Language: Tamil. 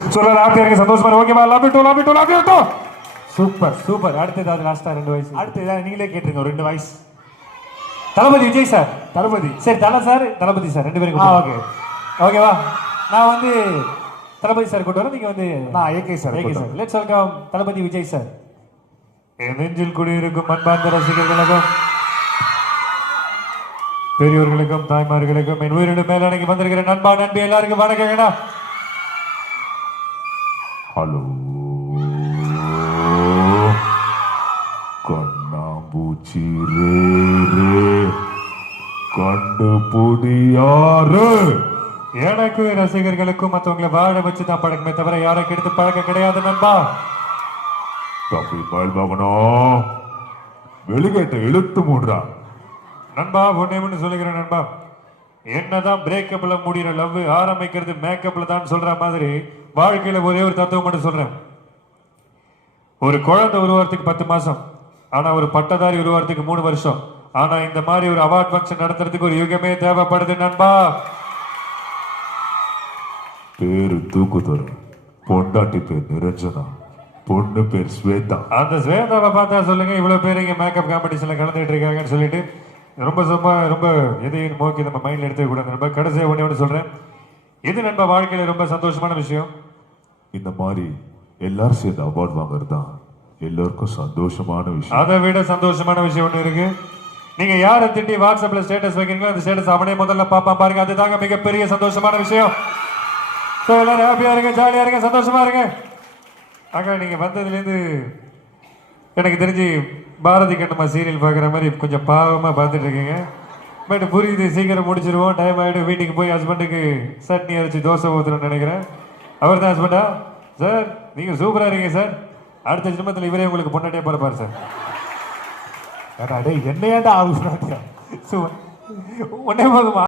சொல்ல ஹாப்பியா இருக்கு சந்தோஷமா ஓகேவா love you too super super அடுத்து ஏதாவது லாஸ்டா 2 வயசு அடுத்து ஏதாவது நீங்களே கேட்டுருங்க ஒரு 2 வாய்ஸ் தளபதி விஜய் சார் தளபதி சரி தல சார் தளபதி சார் 2 பேரும் ஓகே ஓகேவா நான் வந்து தளபதி சார் கூட்டு வரேன் நீங்க வந்து நான் AK sir let's welcome Thalapathy Vijay sir என் நெஞ்சில் குடியிருக்கும் அன்பார்ந்த ரசிகர்களுக்கும் பெரியோர்களுக்கும் தாய்மார்களுக்கும் என் உயிரிடு மேலானைக்கு வந்திருக்கிற நண்பா நண்பி எல்லாருக்கும் வணக்கங்கண்ணா ஹலோ கண்ணாம்பூச்சி கண்டுபிடியாரு எனக்கு ரசிகர்களுக்கும் மற்றவங்களை வாழ வச்சு தான் பழக்கமே தவிர யாருக்கு எடுத்து பழக்கம் கிடையாது நண்பா தம்பி பகனோ வெளிக்கேட்ட இழுத்து மூடுறா நண்பா ஒன்னே சொல்லுகிறேன் நண்பா என்னதான் பிரேக்கப்ல முடிகிற லவ் ஆரம்பிக்கிறது மேக்கப்ல தான் சொல்ற மாதிரி வாழ்க்கையில ஒரே ஒரு தத்துவம் மட்டும் சொல்றேன் ஒரு குழந்தை உருவாரத்துக்கு 10 மாசம் ஆனா ஒரு பட்டதாரி உருவாரத்துக்கு 3 வருஷம் ஆனா இந்த மாதிரி ஒரு அவார்ட் ஃபங்க்ஷன் நடத்துறதுக்கு ஒரு யுகமே தேவைப்படுது நண்பா பேரு தூக்குதர் பொண்டாட்டி பேர் நிரஞ்சனா பொண்ணு பேர் ஸ்வேதா அந்த ஸ்வேதாவை பார்த்தா சொல்லுங்க இவ்வளவு பேர் இங்க மேக்கப் காம்படிஷன்ல கலந்துட்டு இருக்காங்கன்னு சொல்லிட்டு ரொம்ப ரொம்ப எதையும் நோக்கி நம்ம மைண்ட்ல எடுத்துக்க கூடாது நண்பா கடைசியா ஒண்ணு சொல்றேன் இது நண்பா வாழ்க்கையில ரொம்ப சந்தோஷமான விஷயம் இந்த மாதிரி எல்லாரும் சேர்ந்து அவார்ட் வாங்குறது தான் எல்லாருக்கும் சந்தோஷமான விஷயம் அதை விட சந்தோஷமான விஷயம் ஒண்ணு இருக்கு நீங்க யாரை திட்டி வாட்ஸ்அப்ல ஸ்டேட்டஸ் வைக்கிறீங்களோ அந்த ஸ்டேட்டஸ் அவனே முதல்ல பாப்பா பாருங்க அதுதாங்க மிகப்பெரிய சந்தோஷமான விஷயம் எல்லாரும் ஹாப்பியா இருங்க ஜாலியா இருங்க சந்தோஷமா இருங்க அக்கா நீங்க வந்ததுலேருந்து எனக்கு தெரிஞ்சு பாரதி கண்ணம்மா சீரியல் பார்க்குற மாதிரி கொஞ்சம் பாவமாக பார்த்துட்டு இருக்கீங்க பட் புரியுது சீக்கிரம் முடிச்சிருவோம் டைம் ஆகிடும் வீட்டுக்கு போய் ஹஸ்பண்டுக்கு சட்னி அரைச்சி தோசை ஊற்றுறேன்னு நினைக்கிறேன் அவர் தான் ஹஸ்பண்டா சார் நீங்கள் சூப்பராக இருக்கீங்க சார் அடுத்த ஜென்மத்தில் இவரே உங்களுக்கு பொண்டாட்டியே பிறப்பார் சார் அடே என்னையாண்டா ஆகுது ஒன்னே போதுமா